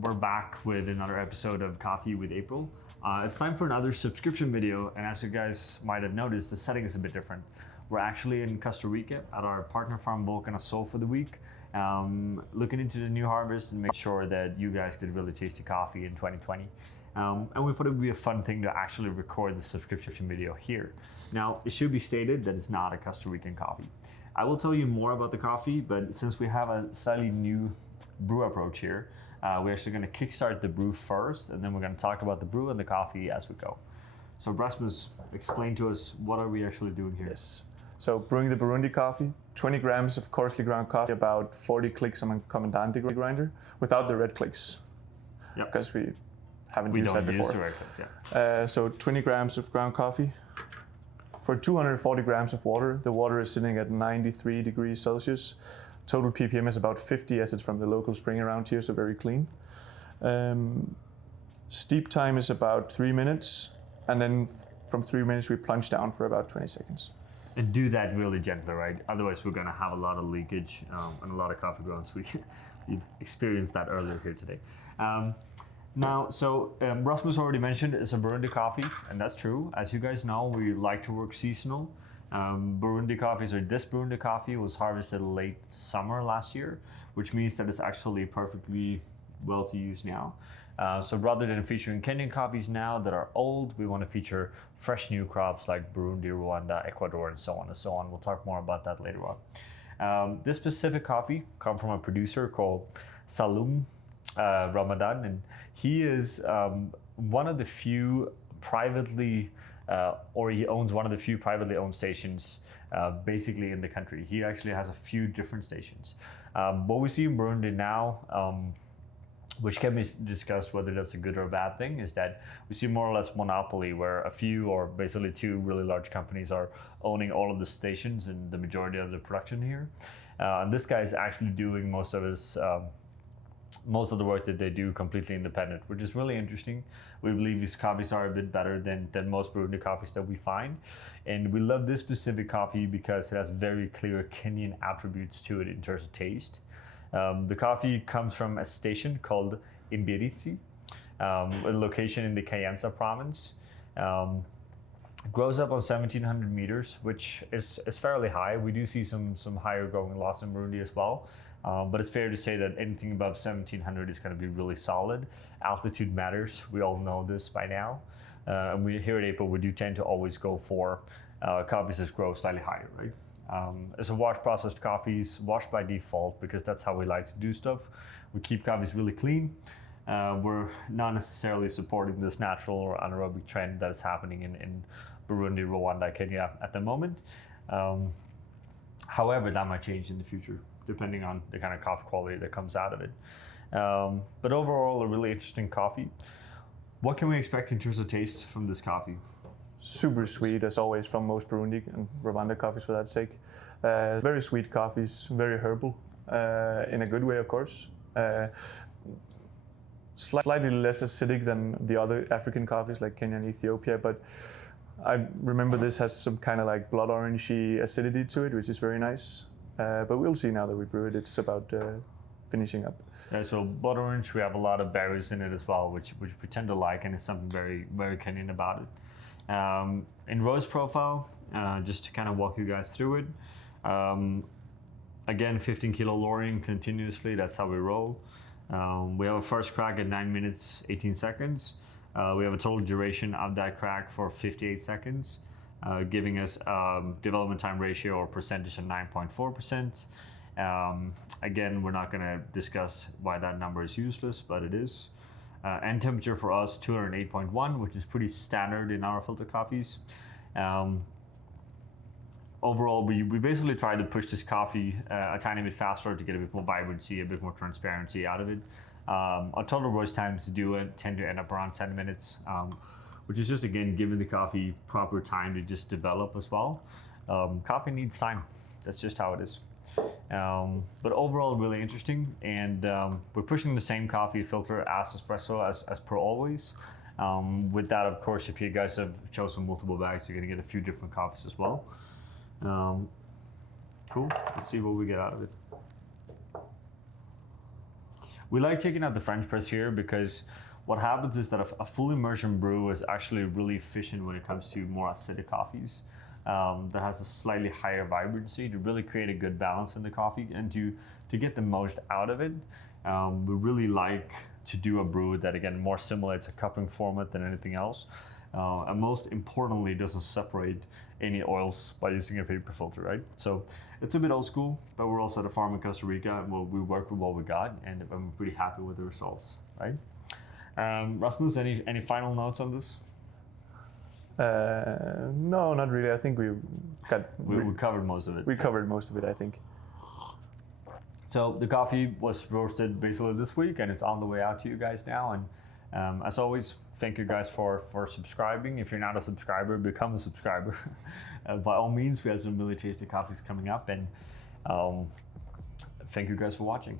we're back with another episode of Coffee with April. It's time for another subscription video, and as you guys might have noticed, the setting is a bit different. We're actually in Costa Rica at our partner farm Volcana Sol for the week, looking into the new harvest and make sure that you guys get really tasty coffee in 2020. And we thought it would be a fun thing to actually record the subscription video here. Now, it should be stated that it's not a Costa Rican coffee. I will tell you more about the coffee, but since we have a slightly new brew approach here, we're actually going to kickstart the brew first, and then we're going to talk about the brew and the coffee as we go. So Rasmus, explain to us, what are we actually doing here? Yes. So brewing the Burundi coffee, 20 grams of coarsely ground coffee, about 40 clicks on a Commandante grinder, without the red clicks. Yep. Because we haven't used that before. We don't use the red clicks, yeah. So 20 grams of ground coffee. For 240 grams of water, the water is sitting at 93 degrees Celsius. Total ppm is about 50 as it's from the local spring around here, so very clean. Steep time is about 3 minutes, and then from 3 minutes we plunge down for about 20 seconds. And do that really gently, right? Otherwise we're going to have a lot of leakage and a lot of coffee grounds. We've experienced that earlier here today. Rasmus already mentioned it's a Burundi coffee, and that's true. As you guys know, we like to work seasonal. Burundi coffees, or this Burundi coffee was harvested late summer last year, which means that it's actually perfectly well to use now. So rather than featuring Kenyan coffees now that are old, we want to feature fresh new crops like Burundi, Rwanda, Ecuador, and so on and so on. We'll talk more about that later on. This specific coffee comes from a producer called Salum Ramadan, and he is one of the few privately he owns one of the few privately owned stations basically in the country. He actually has a few different stations. What we see in Burundi now, which can be discussed whether that's a good or a bad thing, is that we see more or less monopoly, where a few or basically two really large companies are owning all of the stations and the majority of the production here. And this guy is actually doing most of the work that they do completely independent, which is really interesting. We believe these coffees are a bit better than most Burundi coffees that we find. And we love this specific coffee because it has very clear Kenyan attributes to it in terms of taste. The coffee comes from a station called Mbirizi, a location in the Kayanza Province. Grows up on 1,700 meters, which is fairly high. We do see some higher growing lots in Burundi as well. But it's fair to say that anything above 1,700 is going to be really solid. Altitude matters. We all know this by now. And we here at April, we do tend to always go for coffees that grow slightly higher, right? As a wash processed coffees, washed by default, because that's how we like to do stuff. We keep coffees really clean. We're not necessarily supporting this natural or anaerobic trend that is happening in Burundi, Rwanda, Kenya at the moment. However, that might change in the future, depending on the kind of coffee quality that comes out of it. But overall, a really interesting coffee. What can we expect in terms of taste from this coffee? Super sweet, as always, from most Burundi and Rwanda coffees for that sake. Very sweet coffees, very herbal, in a good way, of course. Slightly less acidic than the other African coffees like Kenya and Ethiopia, but I remember this has some kind of like blood orangey acidity to it, which is very nice. But we'll see now that we brew it. It's about finishing up. Yeah, so blood orange, we have a lot of berries in it as well, which we tend to like, and it's something very, very Kenyan about it. In roast profile, just to kind of walk you guys through it. Again, 15 kilo lowering continuously, that's how we roll. We have a first crack at 9 minutes, 18 seconds. We have a total duration of that crack for 58 seconds, giving us development time ratio or percentage of 9.4%. Again, we're not going to discuss why that number is useless, but it is. And temperature for us, 208.1, which is pretty standard in our filter coffees. Overall, we basically try to push this coffee a tiny bit faster to get a bit more vibrancy, a bit more transparency out of it. Our total roast times to do it tend to end up around 10 minutes, which is just, again, giving the coffee proper time to just develop as well. Coffee needs time. That's just how it is. But overall, really interesting. And we're pushing the same coffee filter as espresso as per always. With that, of course, if you guys have chosen multiple bags, you're going to get a few different coffees as well. Cool. Let's see what we get out of it. We like taking out the French press here because what happens is that a full immersion brew is actually really efficient when it comes to more acidic coffees. That has a slightly higher vibrancy to really create a good balance in the coffee and to get the most out of it. We really like to do a brew that, again, more simulates a cupping format than anything else. And most importantly, doesn't separate any oils by using a paper filter, right? So it's a bit old school, but we're also at a farm in Costa Rica, and we work with what we got, and I'm pretty happy with the results, right? Rasmus, any final notes on this? No, not really. I think we covered most of it. We covered most of it, I think. So the coffee was roasted basically this week, and it's on the way out to you guys now. And as always, thank you guys for subscribing. If you're not a subscriber, become a subscriber. By all means, we have some really tasty coffees coming up, and thank you guys for watching.